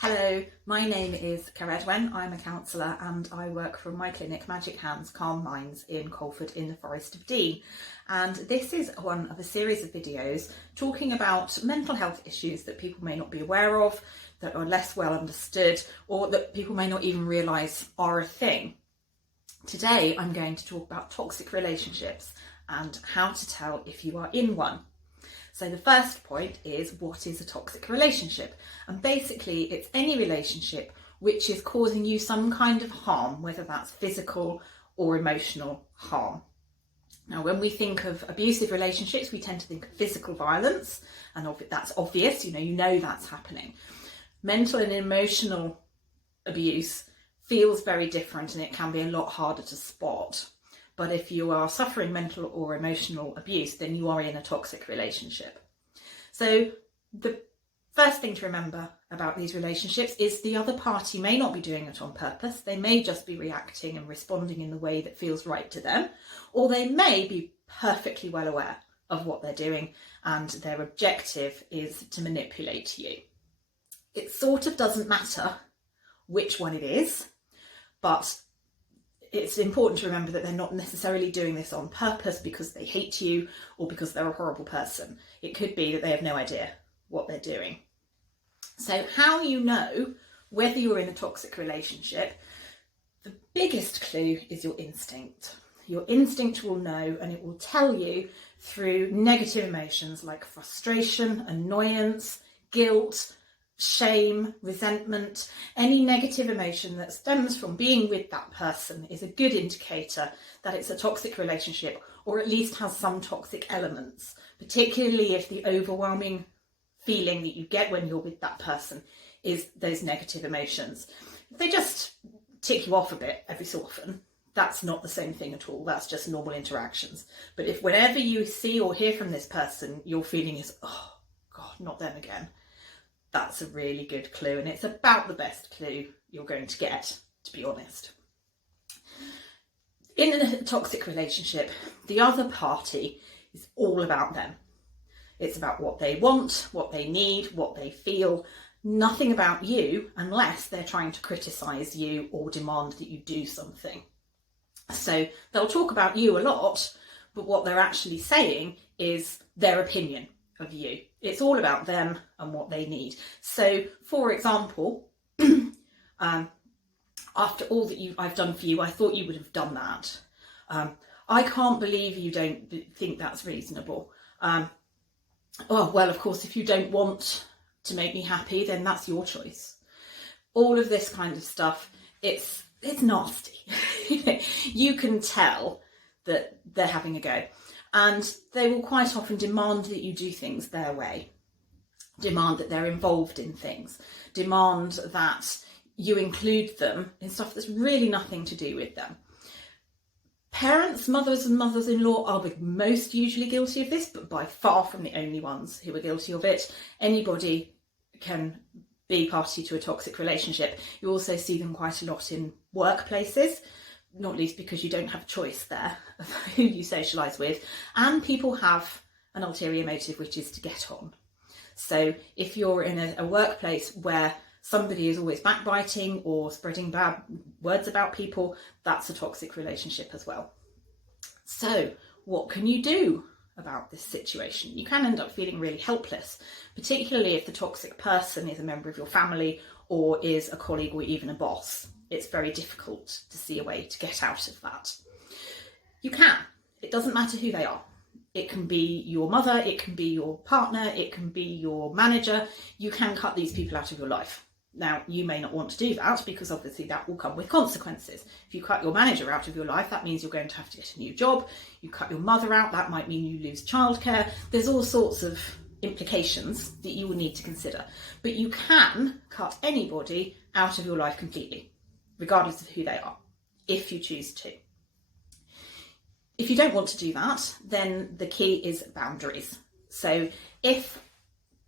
Hello, my name is Caredwen. I'm a counsellor and I work from my clinic Magic Hands Calm Minds in Colford in the Forest of Dean. And this is one of a series of videos talking about mental health issues that people may not be aware of, that are less well understood, or that people may not even realise are a thing. Today I'm going to talk about toxic relationships and how to tell if you are in one. So the first point is, what is a toxic relationship? And basically it's any relationship which is causing you some kind of harm, whether that's physical or emotional harm. Now, when we think of abusive relationships, we tend to think of physical violence, and that's obvious, you know that's happening. Mental and emotional abuse feels very different and it can be a lot harder to spot. But if you are suffering mental or emotional abuse, then you are in a toxic relationship. So the first thing to remember about these relationships is the other party may not be doing it on purpose. They may just be reacting and responding in the way that feels right to them, or they may be perfectly well aware of what they're doing and their objective is to manipulate you. It sort of doesn't matter which one it is, but it's important to remember that they're not necessarily doing this on purpose because they hate you or because they're a horrible person. It could be that they have no idea what they're doing. So how you know whether you're in a toxic relationship, the biggest clue is your instinct. Your instinct will know, and it will tell you through negative emotions like frustration, annoyance, guilt, shame, resentment. Any negative emotion that stems from being with that person is a good indicator that it's a toxic relationship, or at least has some toxic elements, particularly if the overwhelming feeling that you get when you're with that person is those negative emotions. If they just tick you off a bit every so often, that's not the same thing at all. That's just normal interactions. But if whenever you see or hear from this person, your feeling is, oh God, not them again, that's a really good clue, and it's about the best clue you're going to get, to be honest. In a toxic relationship, the other party is all about them. It's about what they want, what they need, what they feel, nothing about you unless they're trying to criticise you or demand that you do something. So they'll talk about you a lot, but what they're actually saying is their opinion of you. It's all about them and what they need. So, for example, after all that I've done for you, I thought you would have done that. I can't believe you don't think that's reasonable. Oh, well, of course, if you don't want to make me happy, then that's your choice. All of this kind of stuff, it's nasty. You can tell that they're having a go. And they will quite often demand that you do things their way, demand that they're involved in things, demand that you include them in stuff that's really nothing to do with them. Parents, mothers and mothers-in-law are the most usually guilty of this, but by far from the only ones who are guilty of it. Anybody can be party to a toxic relationship. You also see them quite a lot in workplaces, not least because you don't have a choice there of who you socialise with, and people have an ulterior motive, which is to get on. So if you're in a workplace where somebody is always backbiting or spreading bad words about people, that's a toxic relationship as well. So what can you do about this situation? You can end up feeling really helpless, particularly if the toxic person is a member of your family or is a colleague or even a boss. It's very difficult to see a way to get out of that. You can. It doesn't matter who they are. It can be your mother, it can be your partner, it can be your manager. You can cut these people out of your life. Now, you may not want to do that because obviously that will come with consequences. If you cut your manager out of your life, that means you're going to have to get a new job. You cut your mother out, that might mean you lose childcare. There's all sorts of implications that you will need to consider. But you can cut anybody out of your life completely, regardless of who they are, if you choose to. If you don't want to do that, then the key is boundaries. So if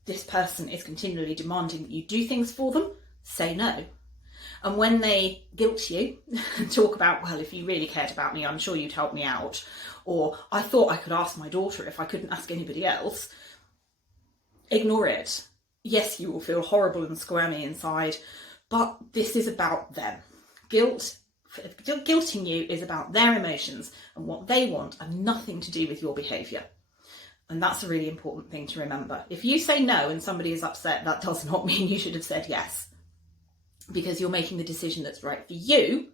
this person is continually demanding that you do things for them, say no. And when they guilt you and talk about, well, if you really cared about me, I'm sure you'd help me out, or I thought I could ask my daughter if I couldn't ask anybody else, ignore it. Yes, you will feel horrible and squirmy inside, but this is about them. Guilting you is about their emotions and what they want, and nothing to do with your behaviour. And that's a really important thing to remember. If you say no and somebody is upset, that does not mean you should have said yes, because you're making the decision that's right for you,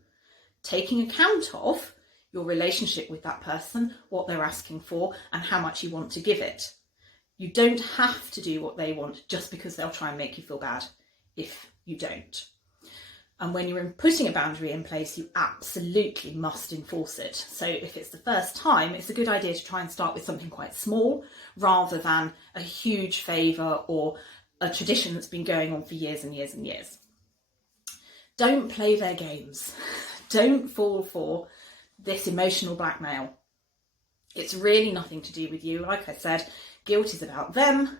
taking account of your relationship with that person, what they're asking for, and how much you want to give it. You don't have to do what they want just because they'll try and make you feel bad if you don't. And when you're putting a boundary in place, you absolutely must enforce it. So if it's the first time, it's a good idea to try and start with something quite small rather than a huge favour or a tradition that's been going on for years and years and years. Don't play their games. Don't fall for this emotional blackmail. It's really nothing to do with you. Like I said, guilt is about them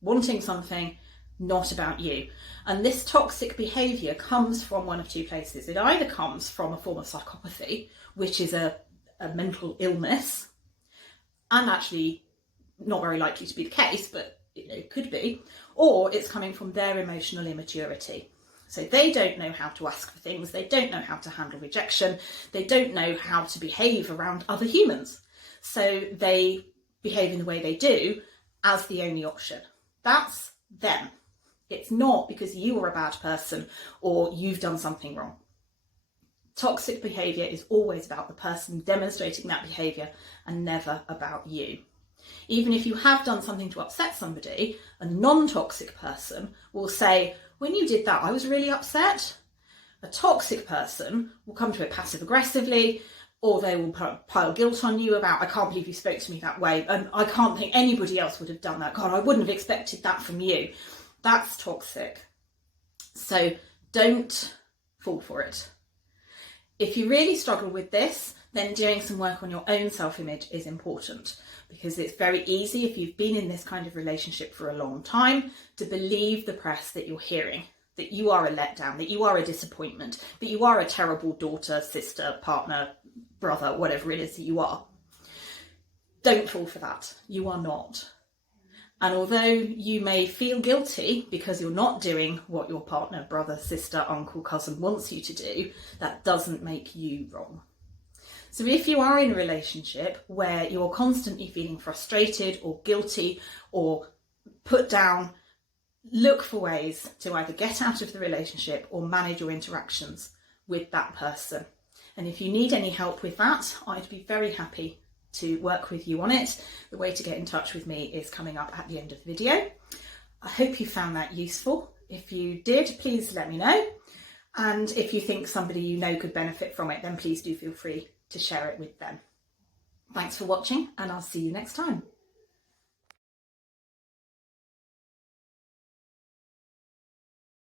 wanting something, not about you. And this toxic behaviour comes from one of two places. It either comes from a form of psychopathy, which is a mental illness, and actually not very likely to be the case, but it could be, or it's coming from their emotional immaturity. So they don't know how to ask for things, they don't know how to handle rejection, they don't know how to behave around other humans. So they behave in the way they do as the only option. That's them. It's not because you are a bad person or you've done something wrong. Toxic behaviour is always about the person demonstrating that behaviour and never about you. Even if you have done something to upset somebody, a non-toxic person will say, when you did that, I was really upset. A toxic person will come to it passive aggressively, or they will pile guilt on you about, I can't believe you spoke to me that way, and I can't think anybody else would have done that. God, I wouldn't have expected that from you. That's toxic. So don't fall for it. If you really struggle with this, then doing some work on your own self-image is important, because it's very easy, if you've been in this kind of relationship for a long time, to believe the press that you're hearing, that you are a letdown, that you are a disappointment, that you are a terrible daughter, sister, partner, brother, whatever it is that you are. Don't fall for that. You are not. And although you may feel guilty because you're not doing what your partner, brother, sister, uncle, cousin wants you to do, that doesn't make you wrong. So if you are in a relationship where you're constantly feeling frustrated or guilty or put down, look for ways to either get out of the relationship or manage your interactions with that person. And if you need any help with that, I'd be very happy to work with you on it. The way to get in touch with me is coming up at the end of the video. I hope you found that useful. If you did, please let me know. And if you think somebody you know could benefit from it, then please do feel free to share it with them. Thanks for watching, and I'll see you next time.